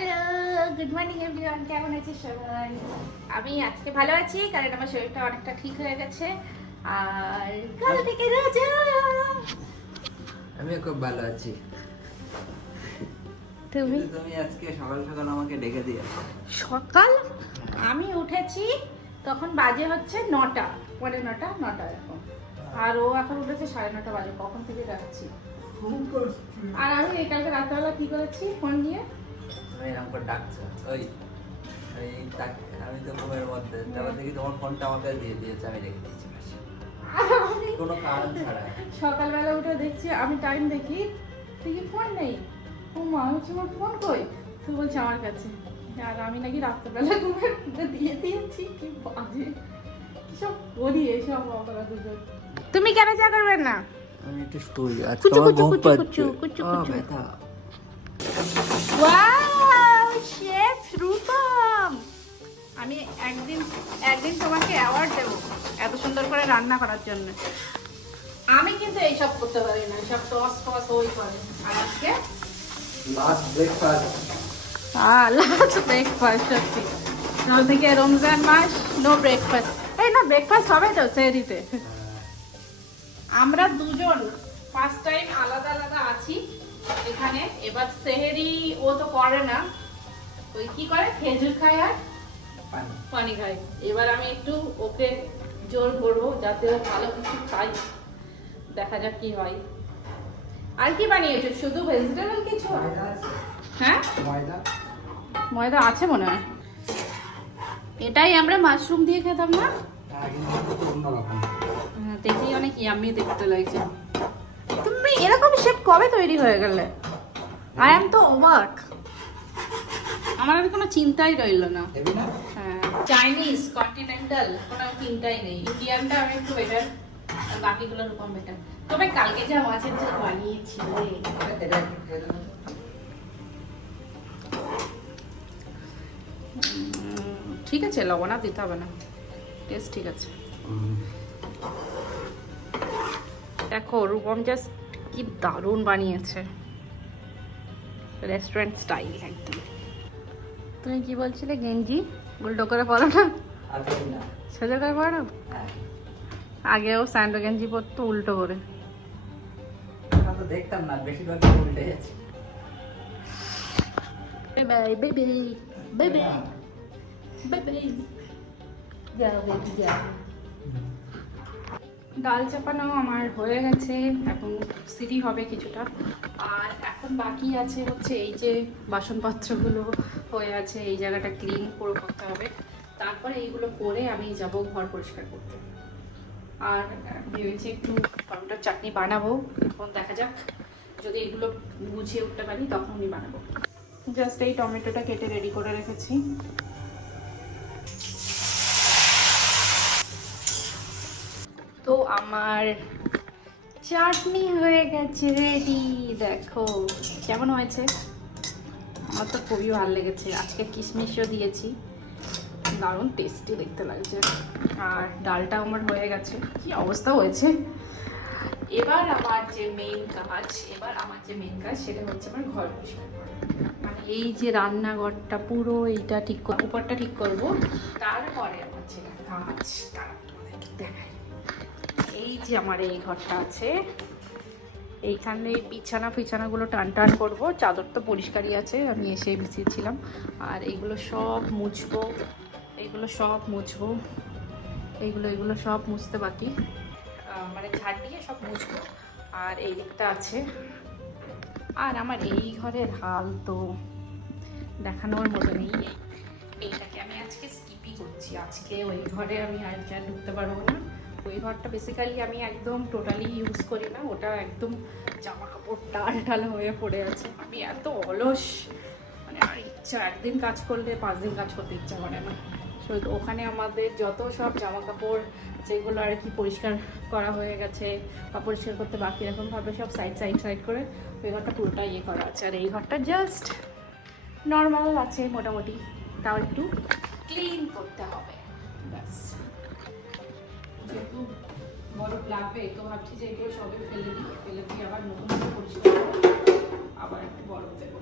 Hello, good morning everyone. কেমন আছিস সবাই? আমি আজকে ভালো আছি কারণ আমার শরীরটা অনেকটা ঠিক হয়ে গেছে। আর কাল থেকে রোজা। আমিও খুব ভালো আছি। তুমি আজকে সকাল সকাল আমাকে ডেকে দিয়ে সকাল আমি উঠেছি তখন বাজে হচ্ছে 9টা, পরে 9টা এখন। আর ও এখন উঠেছে 9:30 বাজে। কখন থেকে যাচ্ছি। আর আমি এই কালকে রাত্রেবেলা কি করেছি ফোন নিয়ে তুমি এরকম করে ডাকছো। আমি তো ঘুমের মধ্যে তারপর দেখি তোমার ফোনটা আমাকে দিয়ে দিয়েছে, আমি রেখে দিয়েছি পাশে। কোনো কারণ ছাড়া সকালবেলা উঠে দেখছি, আমি টাইম দেখি তুই ফোন নেই। ও মা, হচ্ছে আমার ফোন কই? তুই বলছে আমার কাছে। আর আমি নাকি রাত্রেবেলা ঘুমের মধ্যে দিয়ে দিয়েছি। কি বাজে সব করি এসব আমরা দুজন। তুমি কেন চা করবে না? আমি একটু শুই আজ কুচু তোমার কুচু ঘুম কুচু পাচ্ছে। কুচু কুচু কুচু। ব্যথা। Wow, chef Rupam. আমি একদিন তোমাকে অ্যাওয়ার্ড দেবো এত সুন্দর করে রান্না করার জন্য। আমি কিন্তু এইসব করতে পারি না, সব টস টস ওই করে। আর আজকে লাস্ট ব্রেকফাস্ট। লাস্ট ব্রেকফাস্ট সত্যি। কাল থেকে রমজান মাস, নো ব্রেকফাস্ট। এই না, ব্রেকফাস্ট হবে তো সেহরিতে। আমরা দুজন ফার্স্ট টাইম আলাদা আলাদা আছি এখানে। এবার সেহেরি ও তো করে না, ওই কি করে খেজুর খায় আর পানি খায়। এবার আমি একটু ওকে জোর করবো যাতে ও ভালো কিছু খায়। দেখা যাক কি হয়। আর কি বানিয়েছো? শুধু ভেজিটেবল কিছু? হ্যাঁ, ময়দা আছে মনে হয়। এটাই আমরা মাশরুম দিয়ে খেতাম না? দেখি অনেক ইয়াম্মি দেখতে লাগছে। তুমি এরকম শেপ কবে তৈরি হয়ে গেলে? আই এম তো অবাক। আমার আর কোনো চিন্তাই রইল না। হ্যাঁ, চাইনিজ কন্টিনেন্টাল কোনো চিন্তাই নেই। ইন্ডিয়ানটা আমি একটু বেটার, বাকিগুলোর উপর বেটার। তবে কালকে যা মাছের ঝোল বানিয়েছিলে, ঠিক আছে, লবণ আর দিতে হবে না, টেস্ট ঠিক আছে। দেখো রূপম জাস্ট কি দারুণ বানিয়েছে, রেস্টুরেন্ট স্টাইল একদম। তুমি কি বলছিলে? গেঞ্জি উল্টো করে পরো না, সোজা করে পরো। আগেও স্যান্ডো গেঞ্জি পরতো উল্টো করে। দেখতাম না, বেশিরভাগ উল্টে যাচ্ছে। Bye bye bye bye bye bye bye. যাও বেবি যাও। ডাল চাপানো আমার হয়ে গেছে, এখন সিটি হবে কিছুটা। আর এখন বাকি আছে হচ্ছে এই যে বাসনপত্রগুলো হয়ে আছে, এই জায়গাটা ক্লিন পুরো করতে হবে। তারপরে এইগুলো করে আমি যাব ঘর পরিষ্কার করতে। আর ভেবেছি একটু টমেটোর চাটনি বানাবো। এখন দেখা যাক, যদি এগুলো গুছিয়ে উঠতে পারি তখনই বানাবো। জাস্ট এই টমেটোটা কেটে রেডি করে রেখেছি। তো আমার চাটনি হয়ে গেছে রেডি। দেখো কেমন হয়েছে, আমার তো খুবই ভালো লেগেছে। আজকে কিশমিশও দিয়েছি, দারুণ টেস্টি দেখতে লাগছে। আর ডালটা আমার হয়ে গেছে, কি অবস্থা হয়েছে। এবার আমার যে মেইন কাজ সেটা হচ্ছে আমার ঘর পরিষ্কার করা। মানে এই যে রান্নাঘরটা পুরো এইটা ঠিক উপরটা ঠিক করবো। তারপরে আমার যেটা কাজ তারা তোমাদেরকে দেখাই। এই যে আমার এই ঘরটা আছে, এইখানে বিছানাগুলো টান করবো। চাদর তো পরিষ্কারই আছে, আমি এসে বিছিয়েছিলাম। আর এইগুলো সব মুছবো, এইগুলো সব মুছতে বাকি, মানে ঝাড় দিয়ে সব মুছবো। আর এই দিকটা আছে। আর আমার এই ঘরের হাল তো দেখানোর মতো নেই। এইটাকে আমি আজকে স্কিপই করছি। আজকে ওই ঘরে আমি আর ঢুকতে পারবো না। ওই ঘরটা বেসিক্যালি আমি একদম টোটালি ইউজ করি না, ওটা একদম জামা কাপড় টাল হয়ে পড়ে আছে। আমি এত অলস, মানে আর ইচ্ছা, একদিন কাজ করলে 5 দিন কাজ করতে ইচ্ছা করে না। তো ওখানে আমাদের যত সব জামা কাপড় যেগুলো আর কি পরিষ্কার করা হয়ে গেছে বা পরিষ্কার করতে বাকি, এরকমভাবে সব সাইড করে ওই ঘরটা পুরোটা ইয়ে করা আছে। আর এই ঘরটা জাস্ট নর্মাল আছে মোটামুটি, তাও একটু ক্লিন করতে হবে ব্যাস। যেহেতু বরফ লাগবে তো ভাবছি যে এগুলো সবে ফেলে দিয়ে আবার নতুন করে পরিষ্কার করে আবার একটু বরফ দেবো।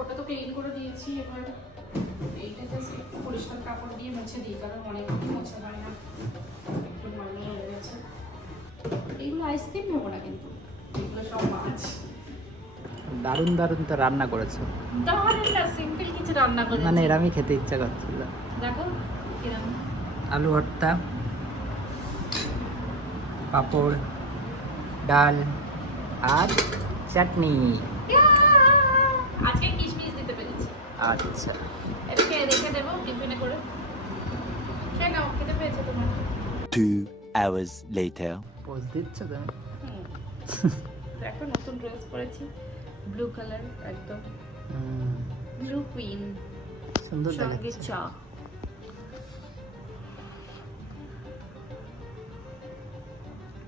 ওটা তো ক্লিন করে দিয়েছি, এবার এইটা জাস্ট একটু পরিষ্কার কাপড় দিয়ে মুছে দিই, কারণ অনেকদিন মোছা হয় না, একটু ময়লা হয়ে গেছে। এইগুলো আইসক্রিম নেবো না কিন্তু, এগুলো সব মাছ। দারুণ দারুণ তো রান্না করেছো। দারুণ না, সিম্পল কিছু রান্না করেছি। মানে এরামই খেতে ইচ্ছা করছিল। দেখো কিরকম আলু ভর্তা, পাঁপড়, ডাল আর চাটনি। আজকে কিশমিশ দিতে পেরেছি। আচ্ছা, এটাকে রেখে দেবো টিফিনে করে। খেয়ে নাও, খেতে পেয়েছো তোমার? 2 hours later. পোজ দিচ্ছ তুমি? দেখো নতুন ড্রেস পরেছি, ব্লু কালার, একদম ব্লু কুইন, সুন্দর সঙ্গে দেখাচ্ছে। চা।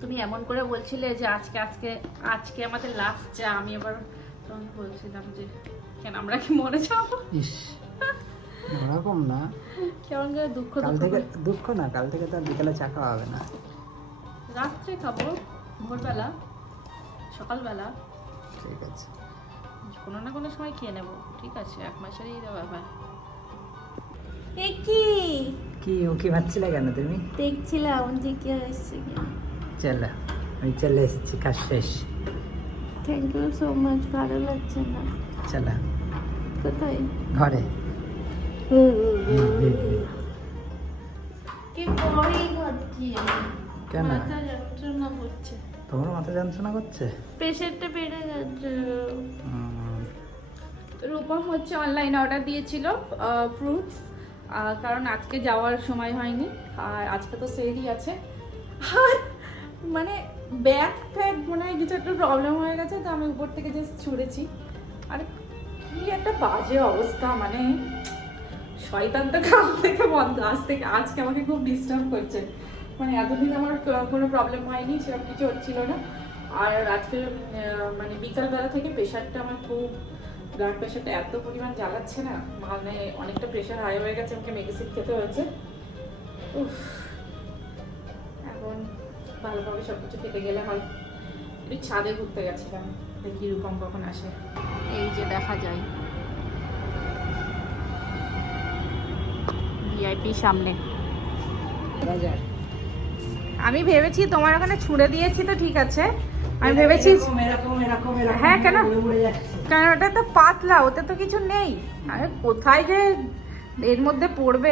তুমি এমন করে বলছিলে যে আজকে আজকে আজকে আমাদের লাস্ট চা, আমি আবার তোমাকে বলছিলাম যে কেন আমরা কি মরে যাবো। ইস, ওরকম না, কেমন করে দুঃখ কাল দুঃখ থেকে করে- দুঃখ না, কাল থেকে তো আর বিকেলে চা খাওয়া হবে না। রাত্রে খাবো, ভোরবেলা, সকালবেলা, ঠিক আছে। কোনো না কোনো সময় খেয়ে নেবো, ঠিক আছে? 1 মাসেরই তো ব্যাপার। কি কি উকি মারছিলে কেন তুমি? দেখছিলাম যে কি হয়েছে। চলো, আমি চলে এসেছি, কাজ শেষ। থ্যাংক ইউ সো মাচ, ভালো লাগছে না। চলো কোথায়? ঘরে। কি বড়ই করছি আমি, কেন? মাথা যন্ত্রণা করছে, তোমার মাথা যন্ত্রণা করছে? প্রেশারটা বেড়ে যাচ্ছে। উম, রূপম হচ্ছে অনলাইন অর্ডার দিয়েছিল ফ্রুটস, কারণ আজকে যাওয়ার সময় হয়নি, আর আজকে তো সেলই আছে। আর মানে ব্যাগ ফ্যাগ মনে হয় কিছু একটা প্রবলেম হয়ে গেছে, তো আমি উপর থেকে জাস্ট ছুঁড়েছি। আর কি একটা বাজে অবস্থা, মানে শয়তান তো কাল থেকে বন্ধ, আজকে আমাকে খুব ডিস্টার্ব করছে। মানে এতদিন আমার কোনো প্রবলেম হয়নি, সেরকম কিছু হচ্ছিল না। আর আজকে মানে বিকালবেলা থেকে প্রেশারটা আমার খুব, ব্লাড প্রেশারটা এত পরিমাণ জ্বালাচ্ছে না, মানে অনেকটা প্রেশার হাই হয়ে গেছে, আমাকে মেডিসিন খেতে হয়েছে। উফ, এখন ভালোভাবে সব কিছু কেটে গেলে হয়। একটু ছাদে ঘুরতে গেছিলাম, দেখি রূপম কখন আসে। এই যে দেখা যায় ভিআইপি সামনে। বাজার। আমি ভেবেছি তোমার ওখানে ছুঁড়ে দিয়েছি তো ঠিক আছে, আমি ভেবেছি এরকম এরকম এরকম এরকম হ্যাঁ, কেন? উড়ে উড়ে যাচ্ছে। কারণ ওটা তো পাতলা, ওতে তো কিছু নেই। আরে কোথায় যে এর মধ্যে পড়বে,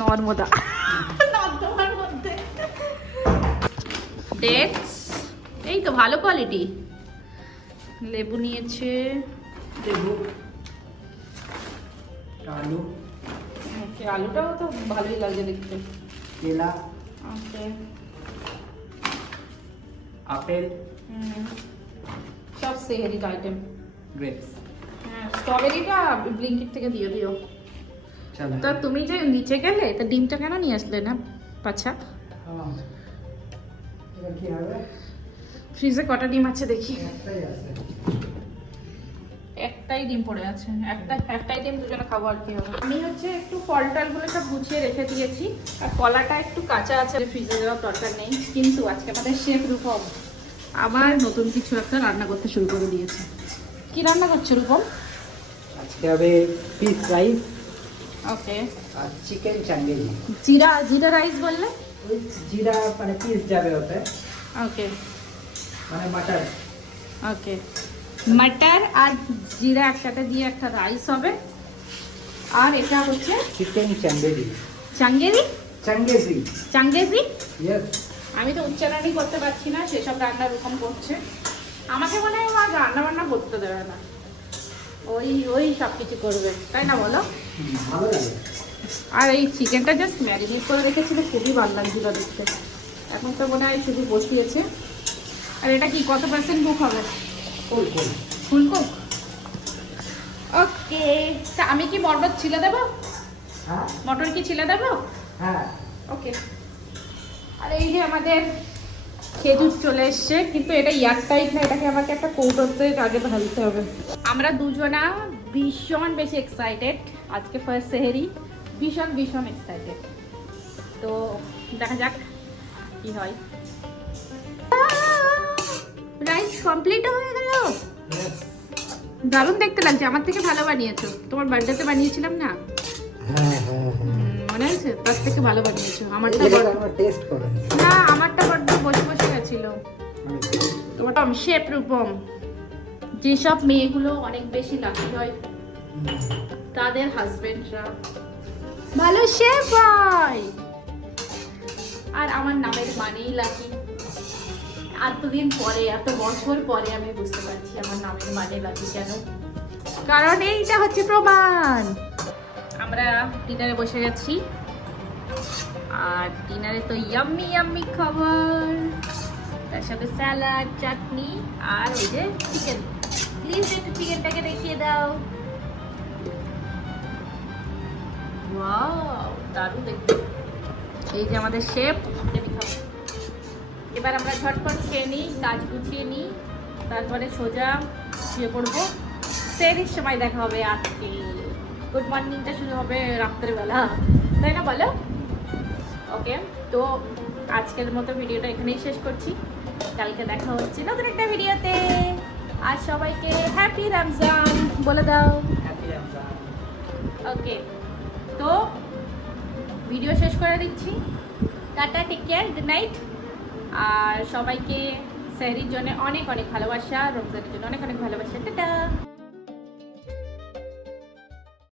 নর্মদা নর্দমার মধ্যে। ডেটস এই তো ভালো কোয়ালিটি। লেবু নিয়েছে, লেবু, আলু, ওকে, আলুটাও তো ভালোই লাগছে দেখতে। কেলা, ওকে, আপেল, সব সেহেরির আইটেম। গ্রেপস। হ্যাঁ, স্ট্রবেরিটা ব্লিঙ্কিট থেকে দিয়ে দিও। চলো। তা তুমি যে নিচে গেলে, তা ডিমটা কেন নিয়ে আসলে না পাছা? হ্যাঁ। এবার কি হবে? ফ্রিজে কটা ডিম আছে দেখি। একটাই আছে। একটাই ডিম পড়ে আছে, একটাই ডিম দুজনে খাবো, আর কি হবে। আমি হচ্ছে একটু ফল টলগুলো সব গুছিয়ে রেখে দিয়েছি, আর কলাটা একটু কাঁচা আছে, ফ্রিজে দেওয়ার দরকার নেই। কিন্তু আজকে আমাদের শেফ রূপম আবার নতুন কিছু একটা রান্না করতে শুরু করে দিয়েছে। কি রান্না করছো রূপম? আজকে হবে পিস রাইস ওকে, আর চিকেন চাঙ্গেরি। জিরা রাইস বললে? ওই জিরা মানে পিস যাবে ওতে, ওকে মানে মাটন। ওকে, মাটার আর জিরা একসাথে দিয়ে একটা রাইস হবে। আর এটা হচ্ছে চিকেন চাঙ্গেরি। চাঙ্গেরি, চাঙ্গেজি। চাঙ্গেজি। ইয়েস। আমি তো উচ্চারণই করতে পারছি না, সেসব রান্না রকম করছে। আমাকে মনে হয় আর রান্না বান্না করতে দেবে না, ওই সব কিছু করবে, তাই না বলো? ভালো লাগে। আর এই চিকেনটা জাস্ট ম্যারিনেট করে রেখেছিল, খুবই ভালো লাগছিল দেখতে। এখন তো মনে হয় শুধু বসিয়েছে। আর এটা কি কত পার্সেন্ট কুক হবে? কোল কোল। ফুল কুক। ওকে, তা আমি কি মটর ছিলে দেবো? হ্যাঁ মটর কি ছিলে দেবো? হ্যাঁ। ওকে। আর এই যে আমাদের খেজুর চলে এসছে, কিন্তু এটা এয়ারটাইট না, এটাকে আমাকে একটা কৌটোতে আগে ঢালতে হবে। আমরা দুজনা ভীষণ বেশি এক্সাইটেড, আজকে ফার্স্ট সেহেরি, ভীষণ এক্সাইটেড। তো দেখা যাক কি হয়। রাইস কমপ্লিট হয়ে গেল। দারুণ দেখতে লাগছে, আমার থেকে ভালো বানিয়েছো। তোমার বার্থডেতে বানিয়েছিলাম না, হ্যাঁ হ্যাঁ হ্যাঁ মনে আছে? তার থেকে ভালো বানিয়েছো। আমারটা এটা বড্ড- আমরা টেস্ট করে না, আমারটা বড্ড বসে বসে গেছিল। তোমারটা শেপ রূপম, যেসব মেয়েগুলো অনেক বেশি লাকি হয় তাদের হাজবেন্ডরা ভালো শেফ হয়। আর আমার নামের মানেই লাকি। এতদিন পরে, এত বছর পরে আমি বুঝতে পারছি আমার নামের মানে লাকি কেন। কারণ এইটা হচ্ছে প্রমাণ। আমরা ডিনারে বসে গেছি, আর ডিনারে তো ইয়াম্মি ইয়াম্মি খাবার, তার সাথে স্যালাড, চাটনি, আর ওই যে চিকেন। প্লিজ একটু চিকেনটাকে দেখিয়ে দাও। ওয়াও, দারুণ দেখতে। এই যে আমাদের শেফ, আমি খাবো। এবার আমরা ঝটপট খেয়ে নিই, কাজ গুছিয়ে নিই, তারপরে সোজা শুয়ে পড়বো। সেরির সময় দেখা হবে আজকে। গুড মর্নিংটা শুরু হবে রাত্রেবেলা, তাই না বলো? ওকে, তো আজকের মতো ভিডিওটা এখানেই শেষ করছি। কালকে দেখা হচ্ছে নতুন একটা ভিডিওতে। আর সবাইকে হ্যাপি রমজান বলে দাও। হ্যাপি রমজান। ওকে, তো ভিডিও শেষ করে দিচ্ছি। Tata, take care, good night. আর সবাইকে সেহরির জন্য অনেক অনেক ভালোবাসা, রমজানের জন্য অনেক অনেক ভালোবাসা। টাটা।